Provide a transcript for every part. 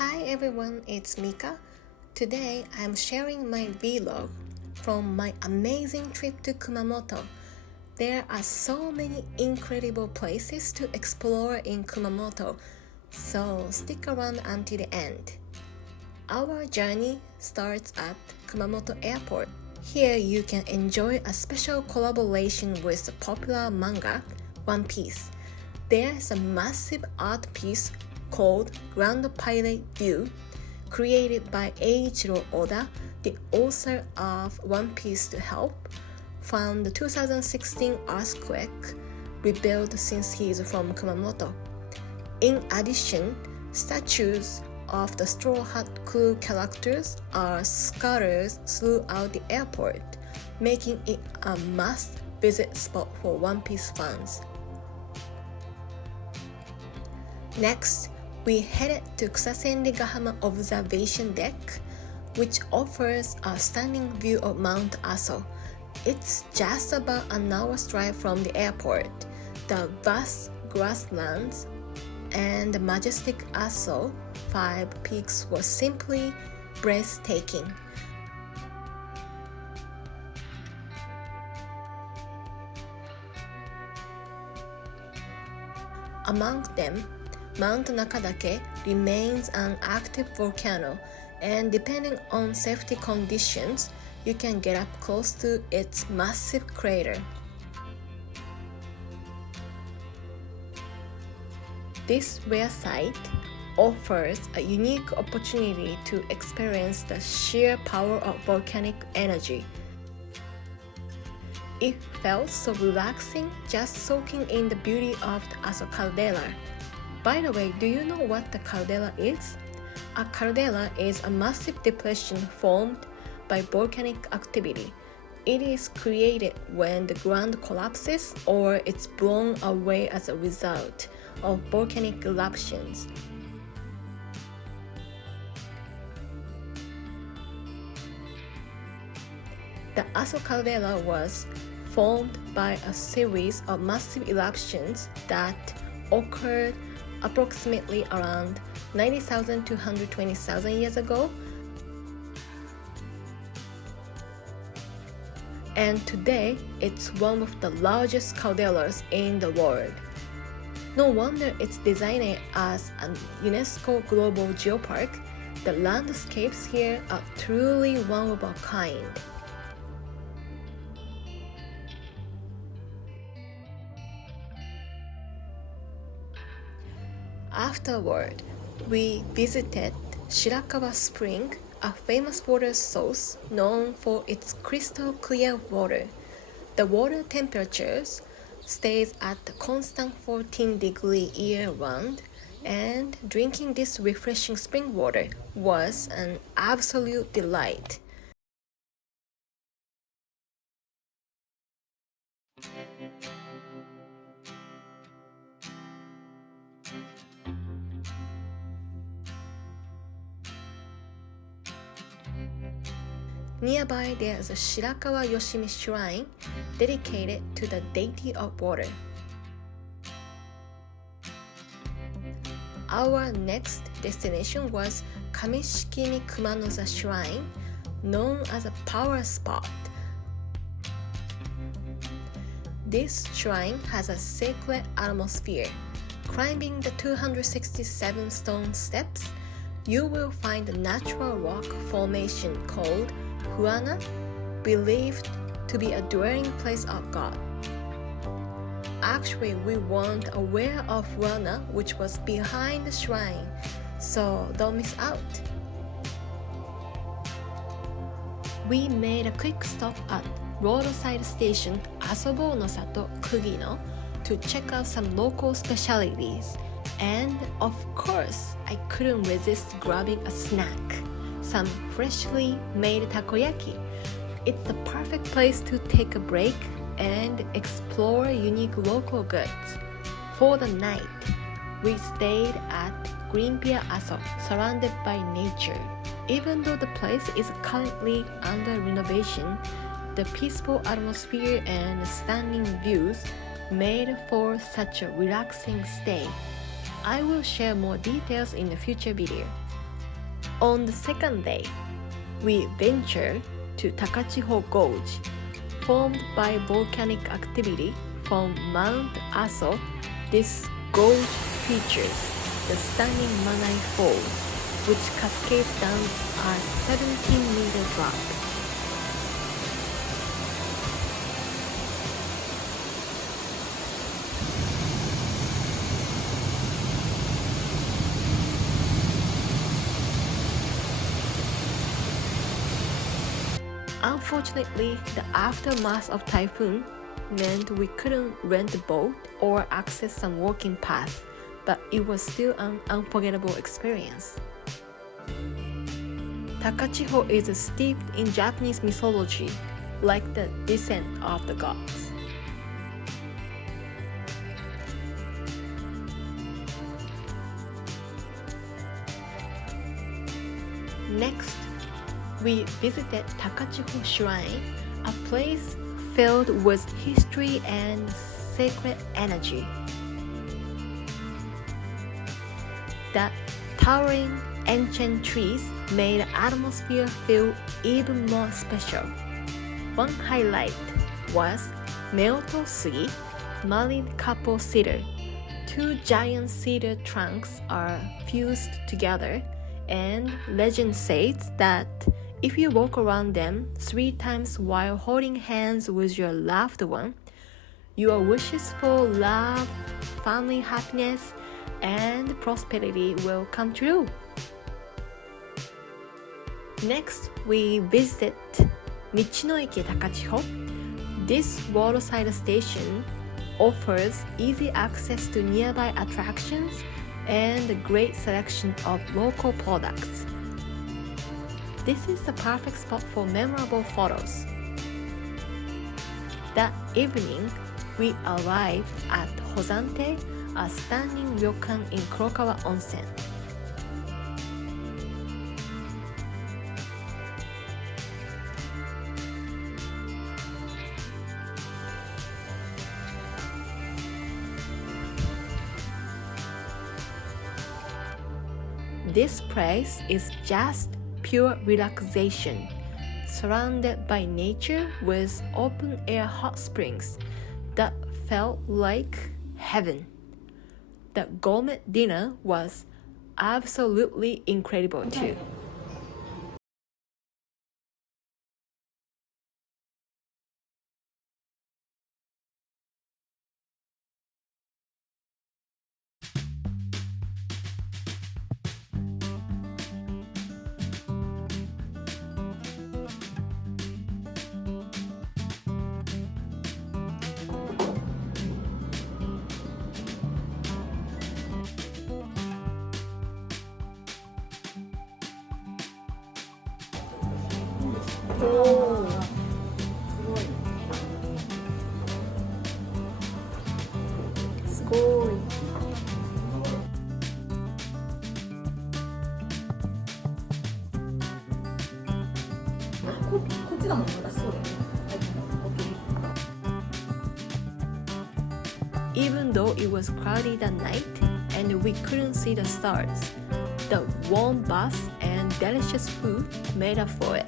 Hi everyone, it's Mika. Today I'm sharing my vlog from my amazing trip to Kumamoto. There are so many incredible places to explore in Kumamoto, so stick around until the end. Our journey starts at Kumamoto Airport. Here you can enjoy a special collaboration with the popular manga One Piece. There's a massive art piece called Grand Pilot View, created by Eiichiro Oda, the author of One Piece, to help fund the 2016 earthquake rebuild since he is from Kumamoto. In addition, statues of the Straw Hat crew characters are scattered throughout the airport, making it a must-visit spot for One Piece fans. Next, we headed to Kusasendegahama Observation Deck, which offers a stunning view of Mount Aso. It's just about an hour's drive from the airport. The vast grasslands and the majestic Aso 5 peaks were simply breathtaking. Among them, Mount Nakadake remains an active volcano, and depending on safety conditions, you can get up close to its massive crater. This rare site offers a unique opportunity to experience the sheer power of volcanic energy. It felt so relaxing just soaking in the beauty of the Aso caldera. By the way, do you know what the caldera is? A caldera is a massive depression formed by volcanic activity. It is created when the ground collapses or it's blown away as a result of volcanic eruptions. The Aso caldera was formed by a series of massive eruptions that occurred approximately around 90,000 to 120,000 years ago, and today it's one of the largest calderas in the world. No wonder it's designed as a UNESCO Global Geopark. The landscapes here are truly one of a kind. Afterward, we visited Shirakawa Spring, a famous water source known for its crystal clear water. The water temperatures stays at a constant 14-degree year-round, and drinking this refreshing spring water was an absolute delight. Nearby there is a Shirakawa Yoshimi shrine dedicated to the deity of water. Our next destination was Kamishikimi Kumanoza Shrine, known as a power spot. This shrine has a sacred atmosphere. Climbing the 267 stone steps, you will find a natural rock formation called Huana, believed to be a dwelling place of God. Actually, we weren't aware of Huana, which was behind the shrine, so don't miss out. We made a quick stop at roadside station Asobo no Sato Kugino to check out some local specialties, and of course, I couldn't resist grabbing a snack. Some freshly made takoyaki. It's the perfect place to take a break and explore unique local goods. For the night, we stayed at Green Pier Aso, surrounded by nature. Even though the place is currently under renovation, the peaceful atmosphere and stunning views made for such a relaxing stay. I will share more details in a future video. On the second day, we ventured to Takachiho Goge, formed by volcanic activity from Mount Aso. This gorge features the stunning Manai Falls, which cascades down a 17-meter drop. Unfortunately, the aftermath of typhoon meant we couldn't rent a boat or access some walking path, but it was still an unforgettable experience. Takachiho is steeped in Japanese mythology, like the descent of the gods. Next, we visited Takachiho Shrine, a place filled with history and sacred energy. The towering ancient trees made the atmosphere feel even more special. One highlight was Meoto Sugi, married couple cedar. Two giant cedar trunks are fused together, and legend says that if you walk around them 3 times while holding hands with your loved one, your wishes for love, family happiness, and prosperity will come true. Next, we visited Michinoike Takachiho. This waterside station offers easy access to nearby attractions and a great selection of local products. This is the perfect spot for memorable photos. That evening, we arrived at Hozante, a stunning ryokan in Kurokawa Onsen. This place is just pure relaxation, surrounded by nature with open-air hot springs that felt like heaven. The gourmet dinner was absolutely incredible too. 오,すごい。こっちだもん、まだそうだよね。Even though it was crowded at night and we couldn't see the stars, the warm bath and delicious food made up for it.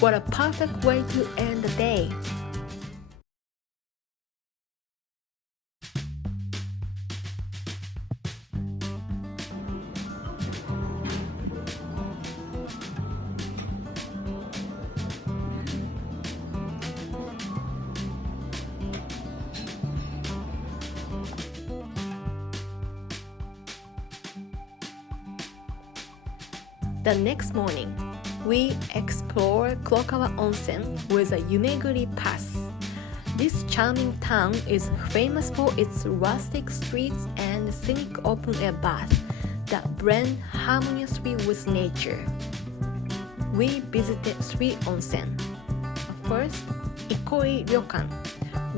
What a perfect way to end the day! The next morning, we explored Kurokawa Onsen with a Yumeguri Pass. This charming town is famous for its rustic streets and scenic open-air baths that blend harmoniously with nature. We visited 3 onsen. First, Ikoi Ryokan,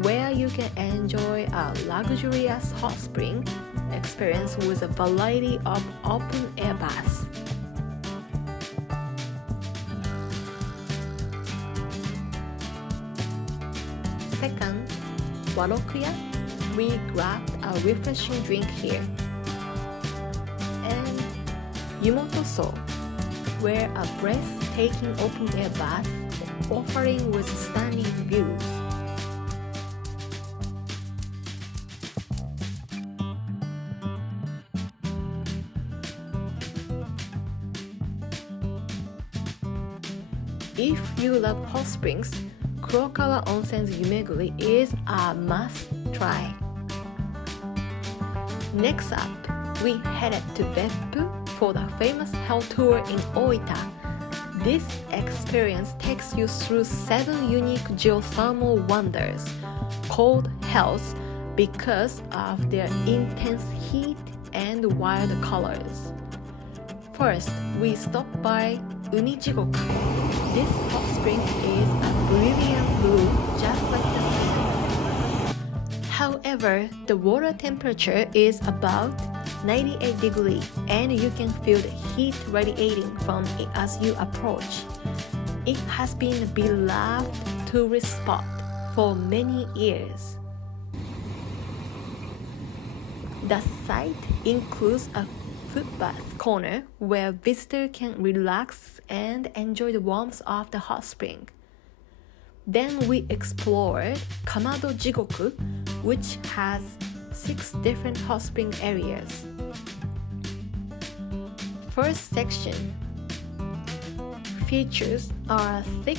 where you can enjoy a luxurious hot spring experience with a variety of open-air baths. Second, Warokuya, we grabbed a refreshing drink here. And Yumoto-so, where a breathtaking open-air bath offering with stunning views. If you love hot springs, Kurokawa Onsen's Yumeguri is a must try. Next up, we headed to Beppu for the famous hell tour in Oita. This experience takes you through 7 unique geothermal wonders called hells because of their intense heat and wild colors. First, we stopped by Umijigoku. This hot spring is a brilliant blue just like the sea. However, the water temperature is about 98 degrees and you can feel the heat radiating from it as you approach. It has been a beloved tourist spot for many years. The site includes a footbath corner where visitors can relax and enjoy the warmth of the hot spring. Then we explored Kamado Jigoku, which has 6 different hot spring areas. First section features a thick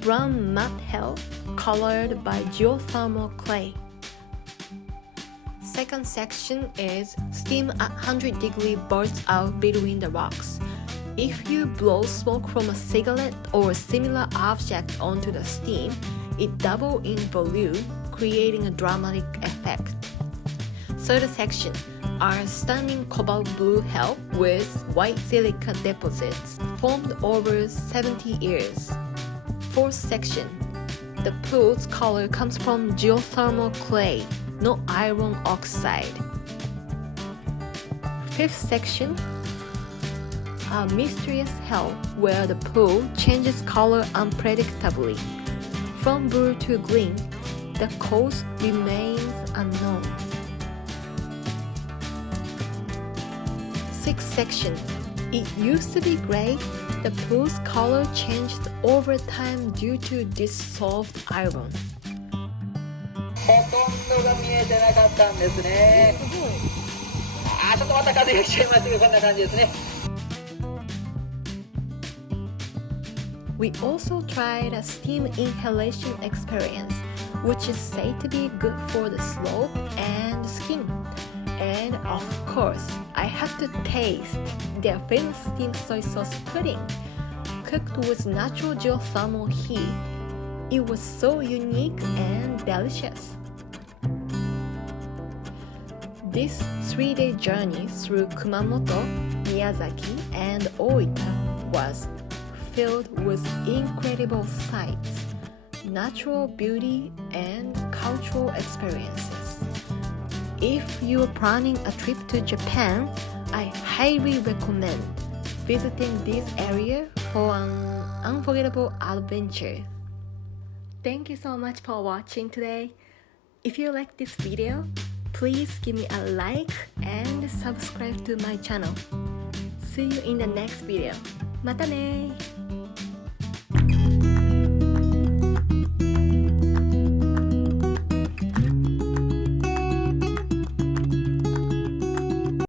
brown mud hell colored by geothermal clay. Second section is steam at 100 degrees bursts out between the rocks. If you blow smoke from a cigarette or similar object onto the steam, it doubles in volume, creating a dramatic effect. Third section are stunning cobalt blue hell with white silica deposits formed over 70 years. Fourth section, the pool's color comes from geothermal clay, not iron oxide. Fifth section, a mysterious hell where the pool changes color unpredictably. From blue to green, the cause remains unknown. Sixth section, it used to be gray. The pool's color changed over time due to dissolved iron. ほとんどが見えてなかったんですね。ちょっとまた風が来ちゃいましたけど、こんな感じですね。We also tried a steam inhalation experience, which is said to be good for the slope and skin. And of course, I had to taste their famous steamed soy sauce pudding, cooked with natural geothermal heat. It was so unique and delicious. This 3-day journey through Kumamoto, Miyazaki, and Oita was filled with incredible sights, natural beauty, and cultural experiences. If you're planning a trip to Japan, I highly recommend visiting this area for an unforgettable adventure. Thank you so much for watching today. If you like this video, please give me a like and subscribe to my channel. See you in the next video. またね